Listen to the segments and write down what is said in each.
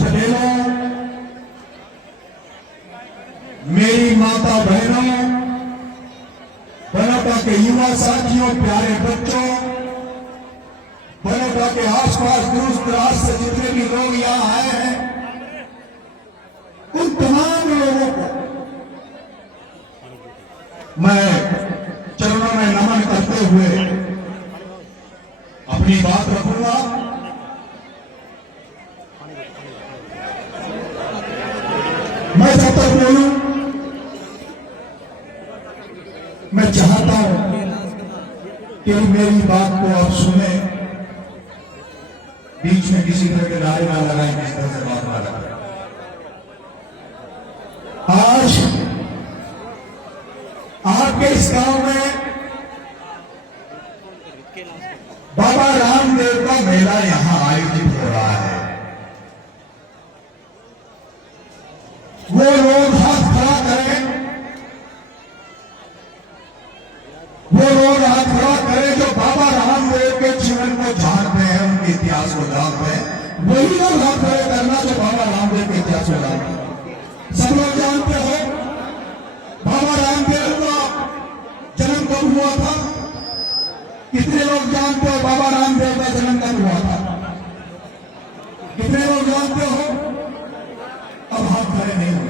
पटेलों, मेरी माता बहनों, बनोटा के युवा साथियों, प्यारे बच्चों, बनोटा के आसपास दूर दराज से जितने भी लोग यहां आए हैं, उन तमाम लोगों को मैं चरणों में नमन करते हुए अपनी बात रखूंगा। मैं जब तक बोलूं, मैं चाहता हूं कि मेरी बात को आप सुने, बीच में किसी तरह के नारे ना लगाएं, किस तरह से बात ना लगाएं। आज आपके इस गांव में बाबा रामदेव का मेला यहां आयोजित हो रहा है। वो लोग हाथ खड़ा करें, वो लोग हाथ खड़ा करें जो बाबा रामदेव के जीवन को जानते हैं, उनके इतिहास को जानते हैं। वही लोग हाथ खड़े करना जो बाबा रामदेव के इतिहास को जानते हैं। सब लोग जानते हो बाबा रामदेव का जन्म कब हुआ था? कितने लोग जानते हो बाबा रामदेव का जन्म कब हुआ था? कितने लोग जानते हो? अब हाथ खड़े नहीं हो।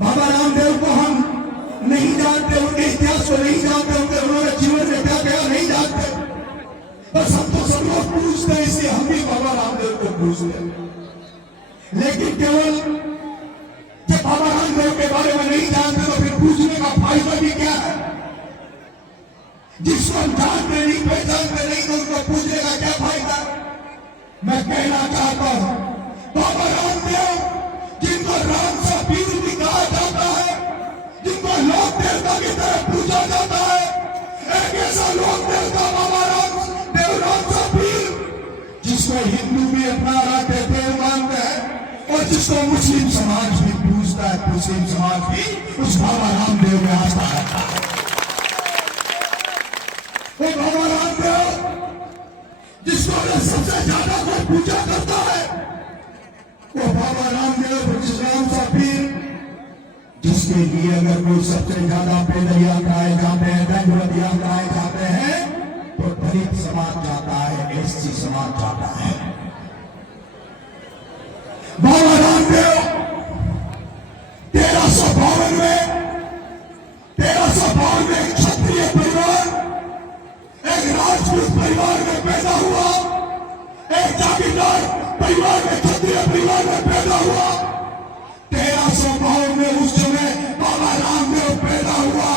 बाबा रामदेव को हम नहीं जानते, उनके इतिहास को नहीं जानते, उन्होंने जीवन में क्या किया नहीं जानते। बस हम तो सब लोग पूछते हैं, इसलिए हम भी बाबा रामदेव को पूछते हैं। लेकिन केवल जब बाबा रामदेव के बारे में नहीं जानते तो फिर पूछने का फायदा भी क्या है? जिसको हम जानते नहीं, पहचानते नहीं, तो उनको पूछने का क्या फायदा? मैं कहना चाहता हूं बाबा रामदेव, जिनको राम सा पीर भी कहा जाता है, जिनको लोक देवता की तरह पूजा जाता है, एक ऐसा लोक देवता बाबा रामदेव, राम सा पीर, जिसको हिंदू भी अपना आराध्य देव मानते हैं और जिसको मुस्लिम समाज भी पूजता है, मुस्लिम समाज भी उस बाबा रामदेव में आस्था रखता है। वो बाबा रामदेव जिसको सबसे ज्यादा कोई पूजा करता है, वो बाबा रामदेव, राम सा पीर, जिसके लिए अगर कोई सबसे ज्यादा पैदलियां कराए जाते हैं, दंडवतियां कराए जाते हैं, तो दलित समाज जाता है, एससी समाज जाता है। बाबा रामदेव 1352 में एक क्षत्रिय परिवार, एक राजपूत परिवार में पैदा हुआ, एक जागीरदार परिवार में, क्षत्रिय परिवार में पैदा हुआ। 1352 में उस समय बाबा रामदेव पैदा हुआ।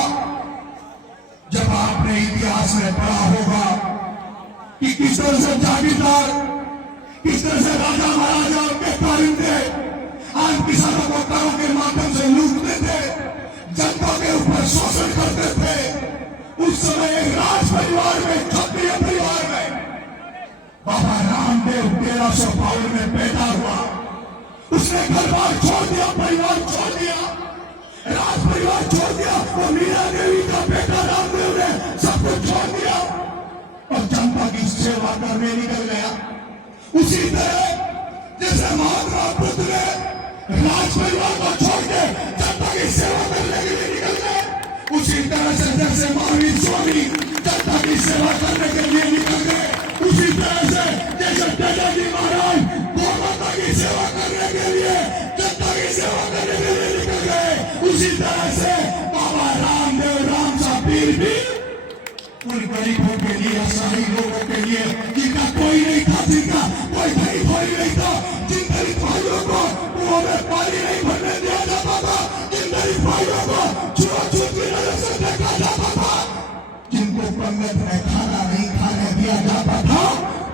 जब आपने इतिहास में पढ़ा होगा कि किस तरह से जागीरदार, किस तरह से राजा महाराजा के परिंदे आम किसानों को करों के माध्यम से लूटते थे, जनता के ऊपर शोषण करते थे, उस समय एक राज परिवार में, क्षत्रिय परिवार में बाबा रामदेव 1352 में पैदा हुआ। उसने घर बार छोड़ दिया, परिवार छोड़ दिया, राज परिवार छोड़ दिया, और मीरा देवी का बेटा रामदेव ने सब कुछ छोड़ दिया और जनता की सेवा करने निकल गया। उसी तरह जैसे महात्मा बुद्ध ने राज परिवार को छोड़ के जनता की सेवा करने के लिए निकल गए, उसी तरह से जैसे महावीर स्वामी जनता की सेवा करने के लिए निकल गए, उसी तरह से जैसे दादाजी महाराज गौ माता की सेवा करने के लिए, जनता की सेवा करने के लिए निकल गए, उसी तरह से बाबा रामदेव, राम सा पीर भी उन गरीबों के लिए, असहाय लोगों के लिए, जिनका कोई नहीं था, जिनका कोई गरीब भाई नहीं था, जिन गरीब भाइयों को मुंह में पानी नहीं भरने दिया जाता था, जिन गरीब भाइयों को छुआछूत की नजर से देखा जाता था, जिनको पंगत में खाना नहीं खाने दिया जाता था,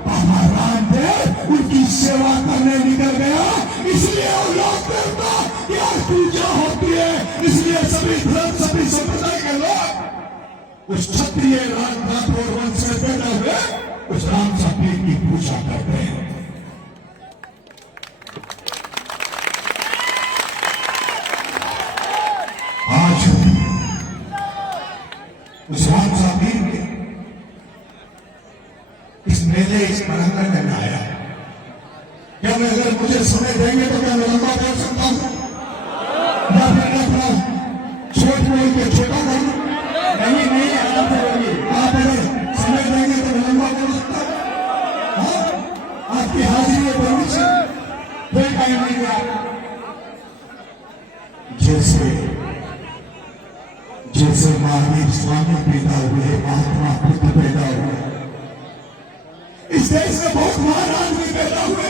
बाबा रामदेव उनकी सेवा करने निकल गया। इसलिए वो लोक देवता की आज पूजा होती है। इसलिए सभी धर्म, सभी संप्रदाय के लोग उस क्षत्रिय राठौर वंश से पैदा हुए उस राम सा पीर की पूजा करते हैं। आज उस राम सा पीर के इस मेले, इस प्रांगण में आया। जब में अगर मुझे समय देंगे तो क्या मैं लंबा बोल सकता हूँ या फिर मैं थोड़ा छोट बोल के छोटा कर लूं? नहीं नहीं, आप अगर समय देंगे तो मैं लंबा बोल सकता हूँ। हाँ, आपकी हाजिरी है जरूरी से कोई टाइम नहीं दिया। जैसे महावीर स्वामी पैदा हुए, महात्मा बुद्ध पैदा हुए, इस देश में बहुत महान आदमी पैदा हुए।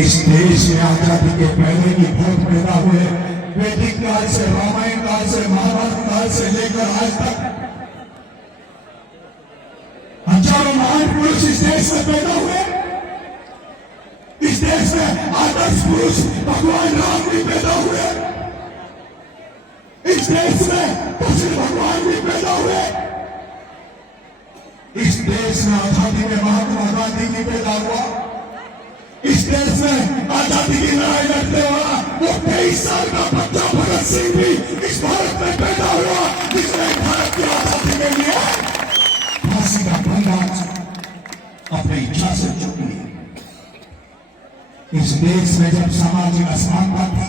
इस देश में आजादी के पहले भी बहुत पैदा हुए। वैदिक काल से, रामायण काल से, महाभारत काल से लेकर आज तक हजारों महान पुरुष इस देश में पैदा हुए। इस देश में आदर्श पुरुष भगवान राम भी पैदा हुए। इस देश में कृष्ण भगवान भी पैदा हुए। इस देश में आजादी में महात्मा गांधी भी पैदा हुआ। इस देश में आजादी की लड़ाई लड़ने वाला वो 23 साल का बच्चा भगत सिंह भी इस भारत में पैदा हुआ, जिसने भारत की आजादी के लिए फांसी का फंदा अपनी इच्छा से चुक लिया। इस देश में जब सामाजिक असमानता थी,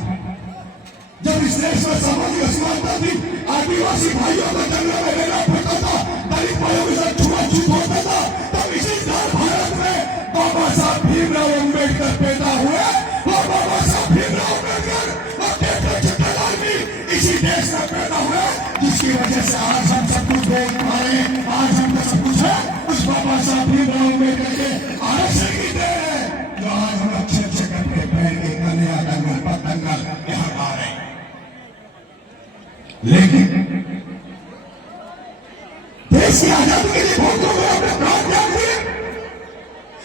जब इस देश में सामाजिक असमानता थी, आदिवासी भाइयों को जंगल में रहना पड़ता था, दलित भाइयों के साथ छुआछूत होता था, तब इसी भारत में बाबा साहब भीमराव अम्बेडकर पैदा हुए। और बाबा साहब भीमराव अम्बेडकर और डॉक्टर जवाहरलाल भी इसी देश में पैदा हुए, जिसकी वजह से आज हम सब कुछ देख पा रहे हैं। आज हमको सब कुछ है उस बाबा साहब भीमराव अम्बेडकर के आरक्षण की देन है, जो आज हम अच्छे अच्छे करके पहन के कन्या दंगल पतंगल यहाँ आ रहे हैं। लेकिन देश की आजादी के लिए बहुत लोगों ने अपने प्राण त्याग दिए,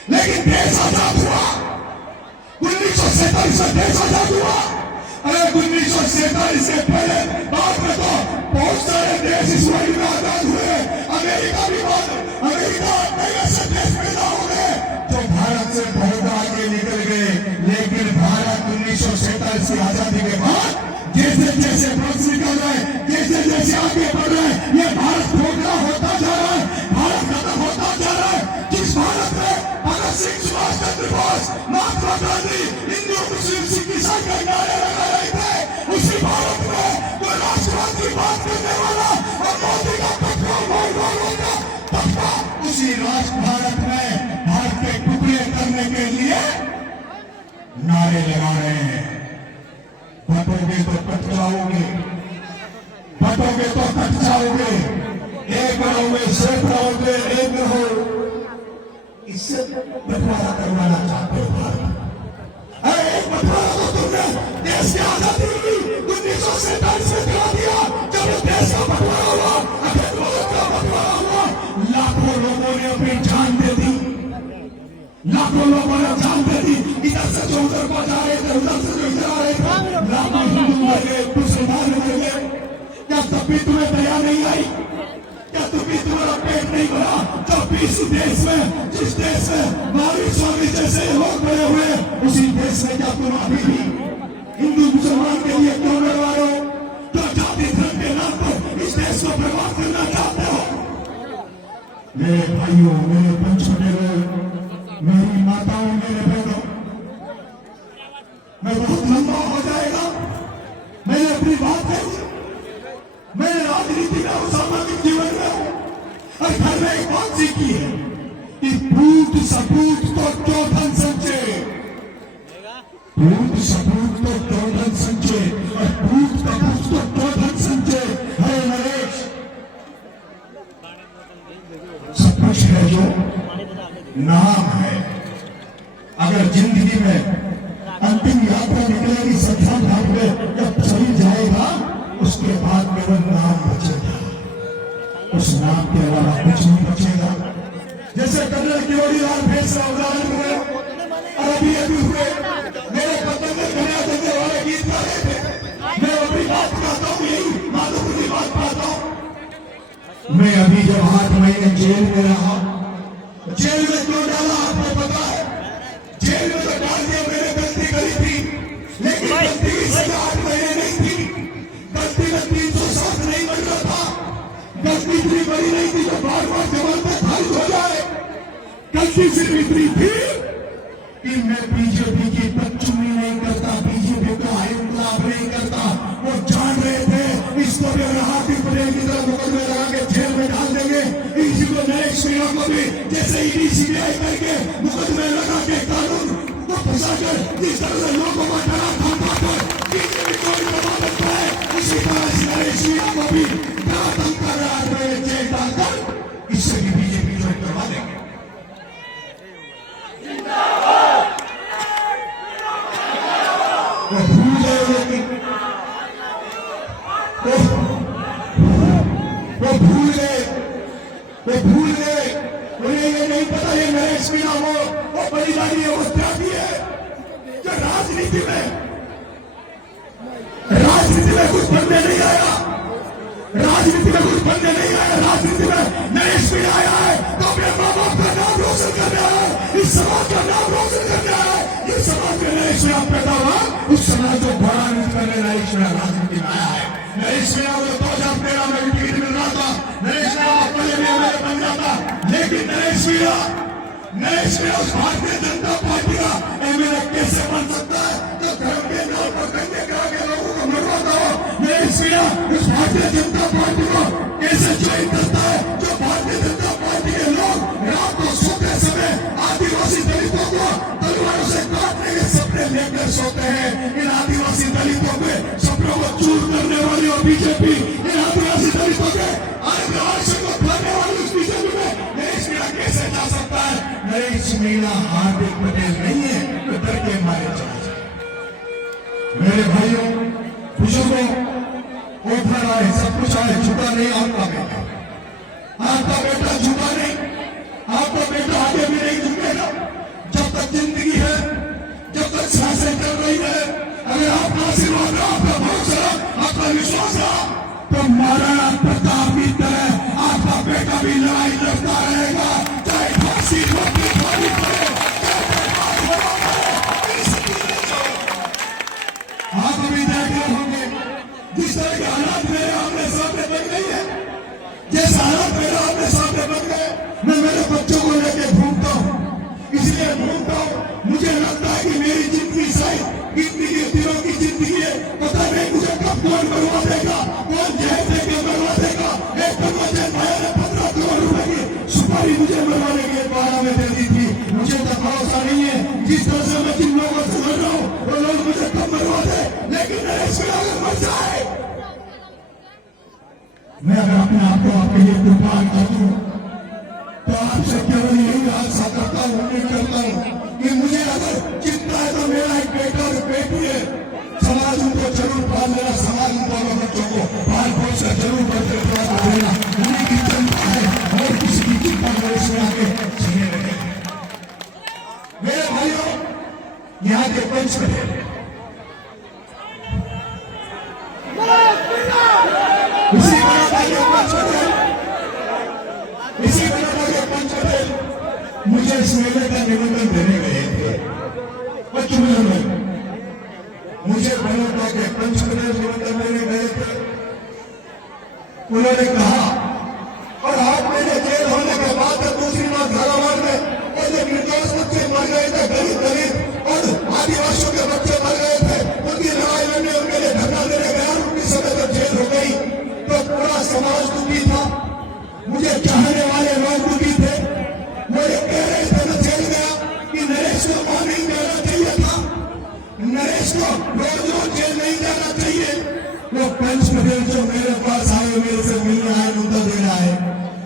लेकिन देश आजाद हुआ। 1947 में देश आजाद हुआ। अरे 1947 से पहले बाद में तो बहुत सारे देश इस वर्ल्ड में आजाद हुए। अमेरिका भी अमेरिका ऐसे देश पैदा हो गए जो भारत से बहुत आगे निकल गए। लेकिन भारत 1947 की आजादी के बाद जैसे जैसे प्रगति निकल रहे, जैसे जैसे आगे बढ़ रहे, ये भारत खोखला होता जा रहा है, भारत खत्म होता जा रहा है। जिस भारत में भगत सिंह, सुभाष चंद्र बोस, महात्मा गांधी हिंदू मुस्लिम सिख ईसाई का नारे लगा रहे थे, उसी भारत में कोई राष्ट्रवाद की बात करने वाला और मोदी का तबका उसी राष्ट्र भारत में भारत के टुकड़े करने के लिए नारे लगा रहे हैं। बटोगे तो कट जाओगे, बटोगे तो कट जाओगे, एक रहोगे सिर्फ रहोगे, एक रहो। इससे बंटवारा करवाना चाहते हो भारत। अरे एक बंटवारा तो तुमने देश की आजादी की 1947 में करा दिया, जब देश का बंटवारा हुआ, अखिल भारत का बंटवारा हुआ, लाखों लोगों ने अपनी जान दे दी, लाखों लोगों ने जान दे दी। इधर से जो उधर को जा रहे थे, उधर से जो इधर आ रहे थे, लाखों हिंदू मर गए, मुसलमान मर गए। क्या तब भी तुम्हें दया नहीं आई? क्या तुम्हें तुम्हारा पेट नहीं भरा? जब भी इस देश में, जिस देश में महावीर स्वामी जैसे लोग बने हुए, उसी देश में क्या तुम अभी भी हिंदू मुसलमान के लिए क्यों लड़ रहे हो? क्यों जाति धर्म के नाम पर इस देश को बर्बाद करना चाहते हो? मेरे भाइयों, मेरे पंचमेरे, मेरी माताओं, मेरे बहनों, मैं बहुत लंबा हो जाएगा। मैंने अपनी बात कही, मैंने राजनीति में और सामाजिक जीवन में और घर में एक बात सीखी है कि झूठ सबूत तो क्यों धन संचय, झूठ सबूत तो क्यों धन संचय, और झूठ सबूत तो क्यों धन संचय। हरे नरेश, सब कुछ है जो नाम है। अगर जिंदगी में अंतिम यात्रा निकलेगी सत्संग घाट में, जब चली जाएगा, उसके बाद केवल नाम बचेगा, उस नाम के अलावा कुछ नहीं बचेगा। जैसे कर्नल किरोड़ीलाल भेसरा उदाहरण हुए और अभी हुए, मेरे पतंग कन्या देने वाले गीत गा रहे थे। मैं अपनी बात कहता हूँ, यही माधुपुरी बात कहता हूँ। मैं अभी जब 8 महीने जेल में रहा, जेल में क्यों डाला आपको पता है? जेल में तो डाल दिया, मैंने गलती करी थी, लेकिन गलती की सजा 8 महीने नहीं थी। गलती में 307 नहीं बन रहा था, गलती इतनी बड़ी नहीं थी तो बार बार जमानत खारिज हो जाए। गलती सिर्फ इतनी थी कि मैं बीजेपी की बदचुनी नहीं करता, बीजेपी को इंकलाब नहीं करता। वो जान रहे थे इसको भी अगर हाथी पटेल की तरह मुकदमे लगा के जेल में डाल देंगे, इसी को नरेश मीणा को भी जैसे ईडी सीबीआई करके मुकदमे लगा के कानून को फंसाकर जिस तरह से लोगों को डरा धमकाकर बीजेपी को भी दबा देता है, उसी तरह से नरेश मीणा को भी डरा धमकाकर जेल डालकर इससे भी बीजेपी ज्वाइन करवा देंगे। वो भूल गए, लेकिन वो भूल गए, उन्हें ये नहीं पता ये नरेश मीणा वो बड़ी गाड़ी है, वो त्यागी है जो राजनीति में कुछ बनने नहीं आया, राजनीति में कुछ बनने नहीं आया, राजनीति में नरेश मीणा आया है तो अपने माँ बाप का नाम रोशन कर रहा है, इस समाज का नाम रोशन कर रहा है। इस समाज में नरेश मीणा पैदा हुआ, उस समाज को बड़ा नहीं करने नरेश मीणा राजनीति में आया है। नरेश मीणा को 2013 में टिकट मिल रहा था, नरेश मीणा अपने में बन जाता, लेकिन नरेश मीणा उस भारतीय जनता पार्टी का एमएलए कैसे बन सकता है जो धर्म के नाम पर दंगे करा के लोगों को मरवाता हो। नरेश मीणा उस भारतीय जनता पार्टी को कैसे ज्वाइन करता है जो भारतीय जनता पार्टी के लोग रात को सोते समय आदिवासी दलितों को तलवारों से काटने के सपने लेकर सोते हैं। इन आदिवासी दलितों के सपनों को चूर करने वाली और बीजेपी इन आदिवासी दलितों के आदर्शों को खाने वाली उस बीजेपी में नरेश मीणा कैसे जा सकता है। नरेश मीणा हार्दिक पटेल नहीं है तो डर के मारे चला जाए। मेरे भाइयों बुजुर्गों, ओफर आए, सब कुछ आए, झूठा नहीं आपका बेटा झूठा नहीं, आपका बेटा आगे भी नहीं झुकेगा। जब तक जिंदगी है, जब तक सांसें चल रही है, अगर आपका आशीर्वाद रहा, आपका भरोसा रहा, आपका विश्वास रहा, तो महाराणा प्रताप की तरह आपका बेटा भी लड़ाई लड़ता रहेगा, चाहे फांसी रोकनी पड़े, आप अभी देख रहे होंगे जिस तरह के हालात मेरे आमने सामने बन गई है, जैसे हालात मेरे आमने सामने बन गए, मैं मेरे बच्चों को लेके घूमता हूँ, इसलिए घूमता हूँ। मुझे लगता है कि मेरी जिंदगी शायद इतनी दिनों की जिंदगी है, पता नहीं मुझे कब कौन मरवा देगा, कौन जहर देके मरवा देगा। एक मुझे भाई ने 15 करोड़ रुपए की सुपारी मुझे मरवाने के 12 में दे दी थी। मुझे तो भरोसा नहीं है जिस तरह से मैं जिन लोगों से लड़ रहा हूँ वो लोग मुझे कब मरवा दे, लेकिन नरेश मीणा अगर मर जाए, मैं अगर अपने आप को आपके लिए कुर्बान कर दूं तो आपसे केवल यही आशा करता हूं, उम्मीद करता हूं कि मुझे अगर चिंता है तो मेरा एक बेटा और बेटी है, समाज उनको जरूर पाल लेना, समाज उन दोनों बच्चों को पाल पोस कर जरूर बढ़ते देना, उन्हीं की चिंता है और किसी की चिंता नरेश मीणा के जीने लगे। मेरे भाइयों, यहाँ के पंच पटेल इसी बना के पंच पटेल मुझे इस मेले का निमंत्रण देने गए थे। बच्चों में मुझे बना के पंच पटेल निमंत्रण देने गए थे। उन्होंने कहा और आप मेरे जेल होने के बाद दूसरी बार झालावाड़ में और जो निर्दोष बच्चे मर गए थे, दलित और आदिवासियों के बच्चे मर गए थे, उनकी लड़ाई लड़ने उनके लिए धरना देने गया, उनकी समय तक जेल हो गई तो पूरा समाज दुखी था, मुझे चाहने वाले लोग दुखी थे। वो ये कह रहे थे मैं जेल गया कि नरेश को वहां नहीं जाना चाहिए था, नरेश को रोज जेल नहीं जाना चाहिए। वो पंच पटेल जो मेरे पास आए, मेरे से मिलने आए, मुद्दा देना है,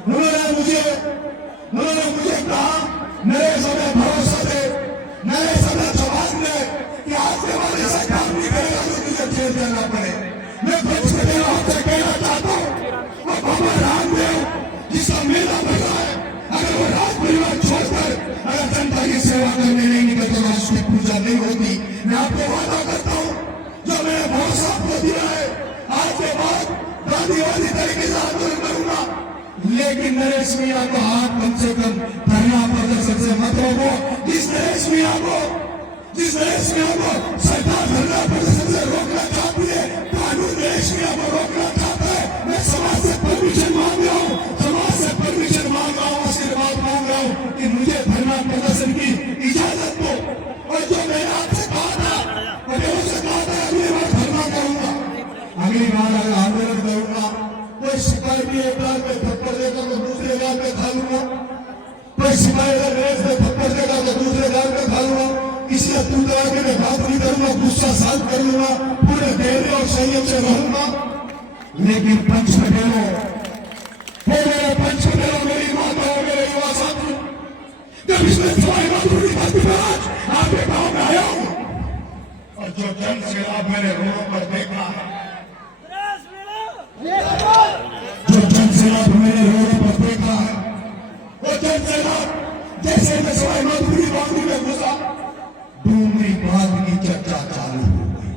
उन्होंने मुझे कहा नरेश हमें भरोसा दे, नरेश हमें जवाब दे कि आपके वाले ऐसा काम नहीं करेगा तो मुझे जेल जाना पड़े। मैं पंच पटेल आपसे कहना चाहता हूँ वो बाबा रामदेव जिसका मेला बना है, अगर वो राज परिवार छोड़कर अगर जनता की सेवा करने नहीं निकलते तो उसकी पूजा नहीं होती। मैं आपको वादा करता हूँ जो मैंने भरोसा आपको दिया है, आज के बाद गांधीवादी तरीके से आंदोलन करूंगा, लेकिन नरेश मीणा को हाथ कम से कम धरना प्रदर्शन से मत रोको। जिस नरेश मीणा को सरकार धरना प्रदर्शन से रोकना चाहती है, कानून नरेश मीणा को रोकना चाहता है। मैं समाज से परमिशन मांग रहा हूँ, आशीर्वाद मांग रहा हूँ कि मुझे धरना भाषण की इजाजत दो। और जो मैंने आपसे कहा था, पटेलों से कहा था, अगली बार धरना करूंगा, अगली बार अगर आंदोलन करूंगा, कोई सिपाही भी एक बार में थप्पड़ देगा तो दूसरे बार में खा लूंगा, कोई सिपाही अगर रेस में थप्पड़ देगा तो दूसरे बार में खा लूंगा। इसलिए तू तरह के मैं बात नहीं करूंगा, गुस्सा शांत कर लूंगा, पूरे धैर्य और संयम से रहूंगा। लेकिन पंच पटेलों, मेरे पंच पटेलों, मेरी माताओं, मेरे युवा साथी, जब इसमें सवाई माधुरी बाती में आज आपके गांव में आया हूं और जो जन सैलाब मैंने रोडों पर देखा है, जो जन सैलाब मैंने रोडों पर देखा है, वो जन सैलाब जैसे मैं सवाई माधुरी बाती में घुसा, डूंगरी बात की चर्चा चालू हो गई।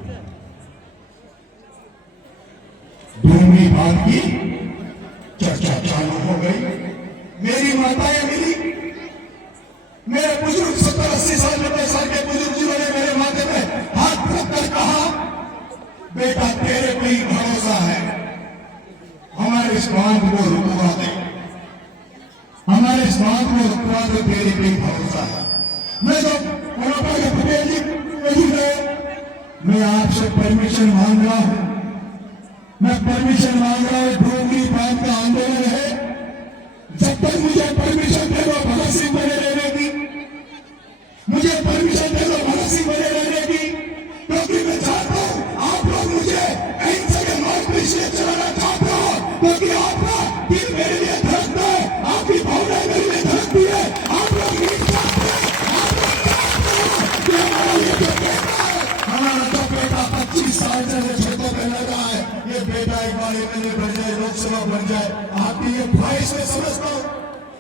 डूंगरी बात की चर्चा चालू हो गई। मेरी माताएं मिली, मेरे बुजुर्ग 70-80 साल 90 साल के बुजुर्ग जिन्हों ने मेरे माथे में हाथ रख कर कहा, बेटा तेरे पे ही भरोसा है, हमारे इस बांध को रुकवा दे, हमारे इस बांध को रुकवा दे, तेरे पे ही भरोसा है। मैं तो पटेल जी मैं आपसे परमिशन मांग रहा हूं, मैं परमिशन मांग रहा हूं। डोगरी बांध का आंदोलन है, जब तक मुझे परमिशन दे दो भगत सिंह बने रहने की, मुझे परमिशन दे दो भगत सिंह बने रहने की, क्योंकि मैं चाहता हूं आप लोग मुझे कहीं जगह नौकरी इसलिए चलाना चाहते हो क्योंकि आपका दिल मेरे लिए धड़कता है, आपकी भावनाएं मेरे लिए धड़कती है, आप लोग नहीं चाहते, आप लोग चाहते हो कि हमारा ये जो बेटा है, हमारा जो बेटा 25 साल से खेतों में लगा है, ये बेटा एक बार एमएलए बन जाए, लोकसभा बन जाए, आपकी ये ख्वाहिश में समझता हूं।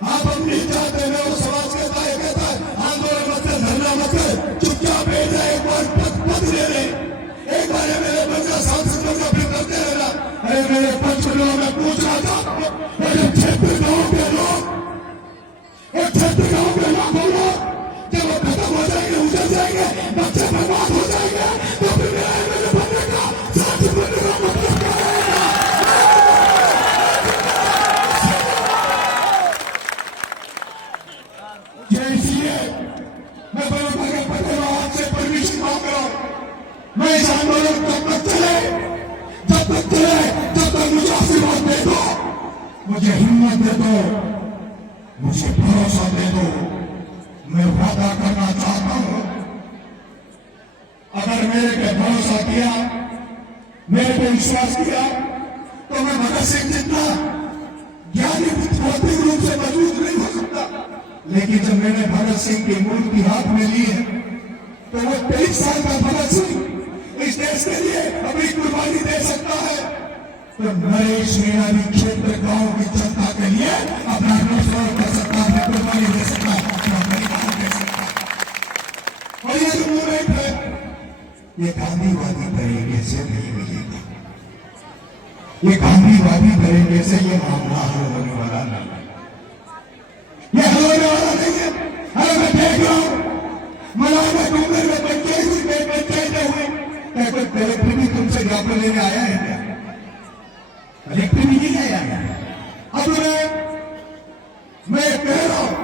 आप हम नहीं चाहते, मैं वो समाज कहता है आंदोलन मत कर, धरना मत कर, चुपचाप बैठ जाए, एक बार पद ले ले, एक बार मेरे बन जा, सांसद बन जा, फिर करते रहना। अरे मेरे पंचपटलों में पूछ रहा था, मेरे क्षेत्र गांव के लोग, और क्षेत्र गांव के लाखों लोग जब वो खत्म हो जाएंगे, उजड़ जाएंगे, बच्चे बर्बाद हो जाएंगे, तो फिर मेरा एमएलए बनने का, सांसद बनने का मतलब क्या रहेगा? इसलिए मैं बड़ों के पटेलों आपसे परमिशन मांग रहा हूं। मैं इस आंदोलन तब तक चले, जब तक मुझे आशीर्वाद दे दो, मुझे हिम्मत दे दो, मुझे भरोसा दे दो। मैं वादा करना चाहता हूं, अगर मेरे पे भरोसा किया, मेरे पे विश्वास किया, तो मैं भगत सिंह जितना ज्ञानी भौतिक रूप से मौजूद नहीं हो सकता, लेकिन जब मैंने भगत सिंह की मूर्ति हाथ में ली है, तो वो 23 साल का भगत सिंह इस देश के लिए अपनी कुर्बानी दे सकता है, तो नरेश मीणा भी क्षेत्र गांव की जनता के लिए अपना रोजगार कर सकता है, अपनी कुर्बानी दे सकता है, अपना बलिदान दे सकता है। और ये जो मूवमेंट है, ये गांधीवादी तरीके से नहीं मिलेगा, ये गांधीवादी तरीके से ये मामला हल होने वाला नहीं है, ये हल होने वाला नहीं है। अरे मैं देख रहा हूं मलाना डूंगर में पंचायतें हुई, कोई कलेक्टर भी तुमसे ज्ञापन लेने आया है क्या? कलेक्टर भी नहीं आया है। अब मैं कह रहा हूं,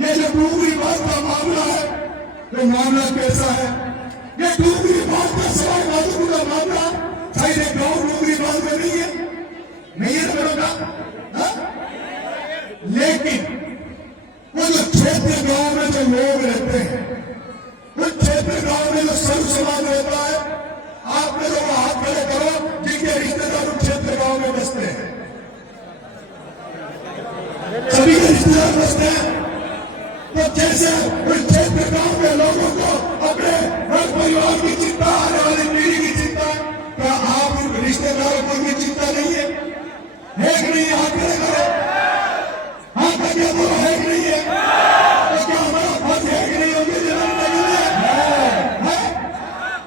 ये जो डूंगरी बात का मामला है, ये मामला कैसा है? ये डूंगरी बात का सवाई माधुरी का मामला शायद एक गांव डूंगरी बात में नहीं है, नहीं है ना बेटा? लेकिन वो जो क्षेत्र गांव में जो लोग रहते हैं, उस क्षेत्र गांव में जो सर्व समाज रहता है, आप में लोग हाथ खड़े करो जिनके रिश्तेदार उस क्षेत्र गांव में बसते हैं, सभी के रिश्तेदार बसते हैं। तो जैसे उस क्षेत्र गांव के लोगों को अपने घर परिवार की चिंता, आने वाली पीढ़ी की चिंता, क्या आप उन रिश्तेदारों को भी चिंता नहीं है? कि नहीं? हाथ खड़े करो, हाथ खड़े करो, है कि नहीं है? तो क्या हमारा फर्ज है कि नहीं होगी जनाब?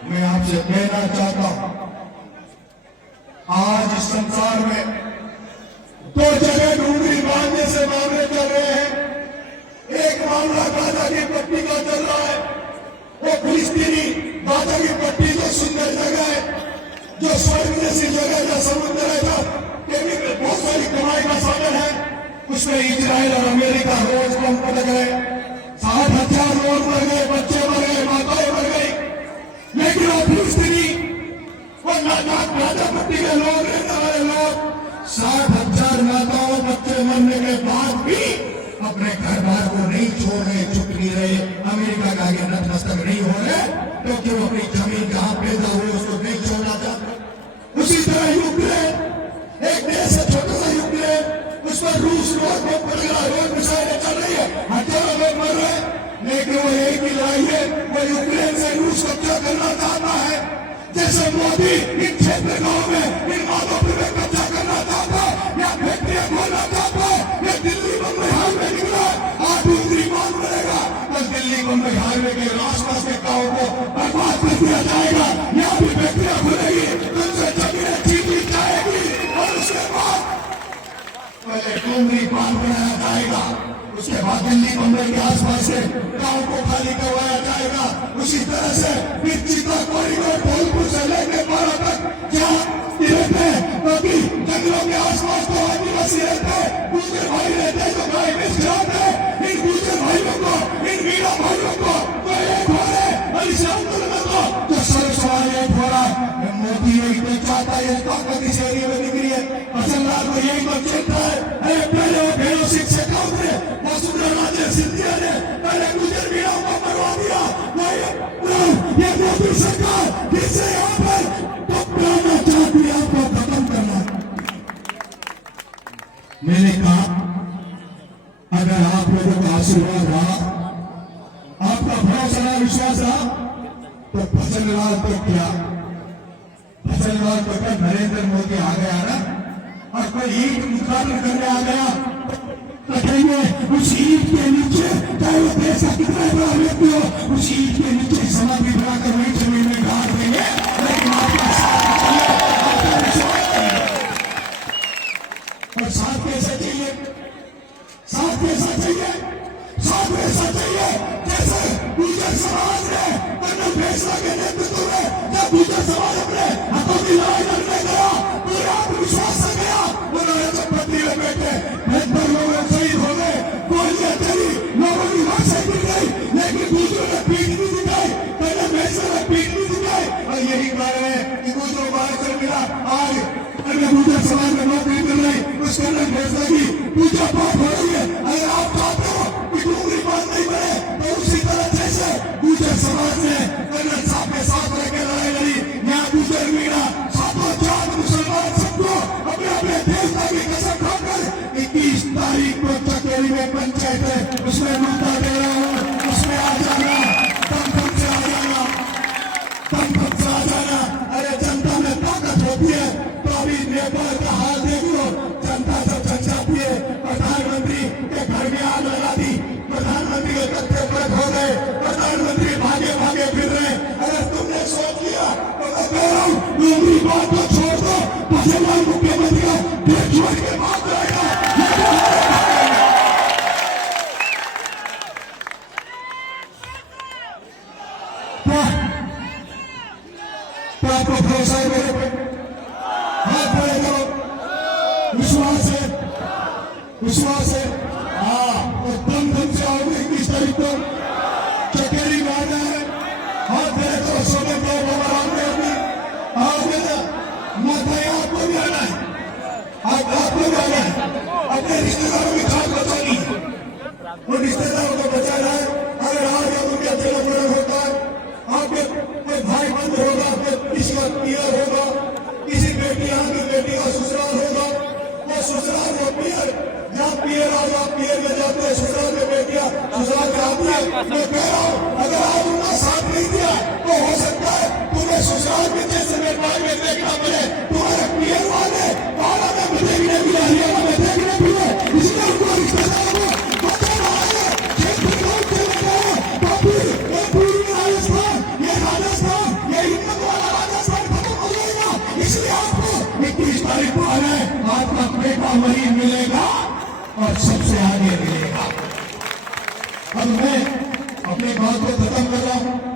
मैं आपसे कहना चाहता हूं, आज इस संसार में दो जगह डूंगरी बांधने से मामले चल रहे हैं। एक मामला गाजा की पट्टी का चल रहा है, वो फिलिस्तीनी गाजा की पट्टी जो सुंदर जगह है, जो स्वर्ग जैसी जगह, जो समुद्र है, जो बहुत सारी कमाई का साधन है, उस इसमें इजराइल और अमेरिका रोज कम पड़ गए, 60,000 लोग मर गए, बच्चे मर गए, माताएं मर गई। लेकिन वो फिलिस्तीनी, वो गाजा पट्टी के लोग, रहने वाले लोग 60,000 माताओं बच्चे मरने के बाद भी अपने घर बार को नहीं छोड़ रहे, चुप नहीं रहे, अमेरिका का आगे नतमस्तक नहीं हो रहे, क्योंकि वो अपनी जमीन जहां पैदा हुए उसको नहीं छोड़ना चाहते। उसी तरह यूक्रेन, एक देश है छोटा सा यूक्रेन, उस पर रूस रोज रोज मिसाइलें चल रही है, हजारों लोग मर रहे हैं, लेकिन वो एक ही लड़ाई है, वो यूक्रेन से रूस कब्जा करना चाहता है। जैसे मोदी इन क्षेत्र गांव में इन माधोपुर में कब्जा करना चाहता है या फैक्ट्रियां खोलना चाहता है, ये दिल्ली बम्बई हाईवे निकला, 8 ऊपरी कौन बनेगा? बस दिल्ली बम्बई हाईवे के आसपास के गांव को बर्बाद कर दिया जाएगा। यहाँ भी फैक्ट्रियां खुलेगी, उनसे जमीनें छीन ली जाएगी और उसके बाद पहले डूंगरी बांध बनाया जाएगा, उसके बाद दिल्ली बम्बई के आसपास से गांव को खाली करवाया जाएगा। उसी तरह से फिर चीता कॉरिडोर धौलपुर से लेकर 12 तक जहाँ रहते हैं, क्योंकि जंगलों के आसपास तो आदिवासी रहते हैं, दूसरे भाई रहते हैं जो गाय बेच खिलाते हैं, इन दूसरे भाइयों को, इन मीरा भाइयों को तो एक हो रहे और इस आंदोलन को जो सर सवाल एक हो रहा है, मोदी यही चाहता है, ताकत इस एरिया में निकली है, असलदार को यही बात चलता है। अरे पहले वो भेड़ों शिक्षक उतरे, वसुंधरा राजे सिंधिया ने पहले गुजर मीराओं को मरवा दिया, ये मोदी सरकार फिर से यहाँ पर टपकाना चाहती है, आपको खत्म करना। मैंने कहा अगर आप लोगों का आशीर्वाद रहा, आपका भरोसा रहा, विश्वास रहा, तो फसलवाल पर क्या, फसलवाल पर क्या नरेंद्र मोदी आ गया ना, और कोई ईट उद्घाटन करने आ गया, कहेंगे उस ईट के नीचे, चाहे वो देश का कितना बड़ा व्यक्ति हो, उस ईट के नीचे समाधि बनाकर वही जमीन में गाड़ देंगे। लेकिन आपका साथ और साथ कैसे चाहिए, साथ कैसा चाहिए, साथ ऐसा चाहिए जैसे गुर्जर समाज ने कर्नल फैसला के नेतृत्व में, जब गुर्जर समाज अपने हाथों की लड़ाई लड़ने गया, पूरे आत्मविश्वास से गया, उन्होंने जब पत्नी में बैठे 75 लोग शहीद हो गए, गोलियां चली, लोगों की लाशें गिर गई, लेकिन गुर्जरों ने पीठ नहीं दिखाई, कर्नल फैसला ने पीठ नहीं दिखाई। और यही कारण है कि गुर्जरों को आरक्षण मिला, आज अन्य गुर्जर समाज में नौकरी मिल रही, उस कर्नल फैसला की पूजा पाठ हो रही है। अगर आप चाहते हो कि डूंगरी बांध नहीं बने, तो उसी तरह जैसे गुर्जर समाज ने कर्नल साहब के साथ रह के लड़ाई लड़ी, यहाँ गुर्जर मीणा सातों जात मुसलमान सबको अपने अपने देवता की कसम खाकर 21 तारीख को चकेरी में पंचायत है, उसमें मुद्दा दे रहा हूँ, उसमें आ जाना, दम से आ जाना, दम से आ जाना। अरे जनता में ताकत होती है तो अभी नेपाल का हाल देख लो, जनता सब चल जाती है। प्रधानमंत्री के घर में आग लगा दी, प्रधानमंत्री के कत्थे पर हो गए, प्रधानमंत्री भागे भागे फिर रहे। अगर तुमने सोच लिया तो मैं कह रहा हूँ, डूंगरी बात को छोड़ दो, फसलवाल मुख्यमंत्री का देश छोड़ के बात रहेगा। तो आपको भरोसा है मेरे पे, हाथ खड़े करो, विश्वास है, विश्वास है, हाँ, तो दम से आओगे 21 तारीख को चकेरी में आना है, हाथ खड़े करो, सोने को बाबा रामदेव जी आओगे ना, माताएं आपको भी आना है, आपको भी आना है, अपने रिश्तेदारों की खास बचानी है, वो रिश्तेदारों को बचाना है। अगर आज या उनके अकेला पूरा होता है, आपके कोई भाई बंद होगा, किसी का पियर होगा, किसी बेटी यहाँ की बेटी का ससुराल होगा, वो ससुराल वो पियर, जहाँ पियर आज आप पियर में जाते हैं, ससुराल में बेटियां ससुराल में आती है। मैं कह रहा हूँ अगर आप उनका साथ नहीं दिया तो हो सकता है तुम्हें ससुराल में जैसे नेपाल में देखना पड़े, तुम्हारे पियर वाले बाला में देखने मिले, हरियाणा में देखने मिले, इसलिए उनको रिश्तेदारों को बचाना है। राजस्थान, ये हिम्मत वाला राजस्थान खत्म हो जाएगा, इसलिए आपको 21 तारीख को आना है, आपका बेटा वही मिलेगा और सबसे आगे मिलेगा। अब मैं अपनी बात को खत्म कर रहा हूं।